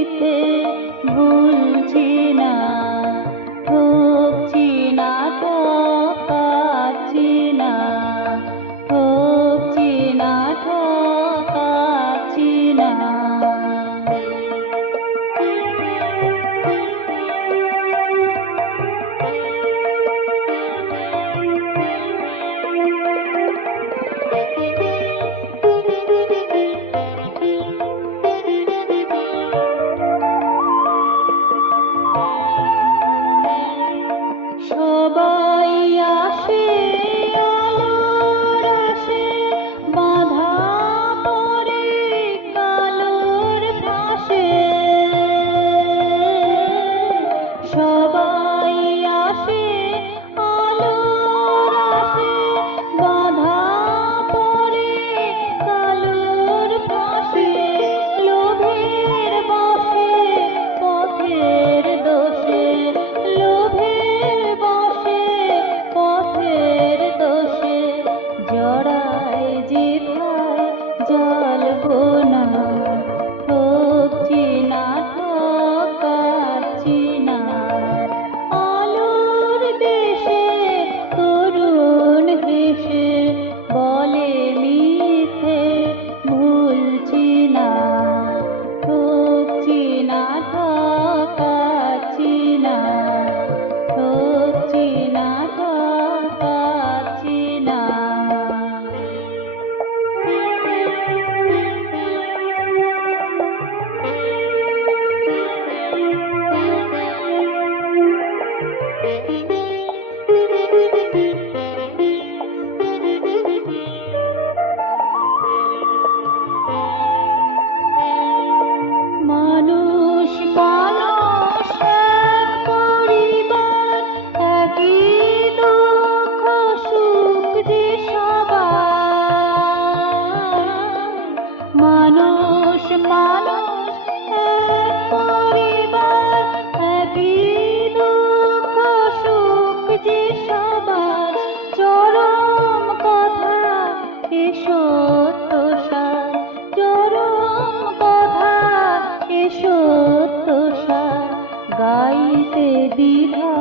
মিথ্যে ভুলছি না, ঠকছি না, ঠকাচ্ছি না, ঠকছি না, ঠকাচ্ছি না। সবাই আসে আলোর আসে, বাঁধা পড়ে কালোর ফাঁসে। সবাই আসে আলোর আসে, বাঁধা পড়ে কালোর ফাঁসে। লোভের বশে পথের দোষে, লোভের বশে পথের দোষে, জড়ায় যেথায় জ্বলবো না, ঠকছি না, ঠকাচ্ছি না। আলোর দেশে তরুণ হেসে বলে মিথ্যে ভুলছি না, ঠকছি না, ঠকাচ্ছি না, ঠকছি না, ঠকাচ্ছি না। মানুষ মানুষ এক পরিবার, একই দুঃখ সুখ যে সবার। মানুষ মানুষ এক পরিবার, একই দুঃখ সুখ যে সবার। চরম কথা এ সত্য সার, চরম কথা এ সত্য সার। গাইতে দ্বিধা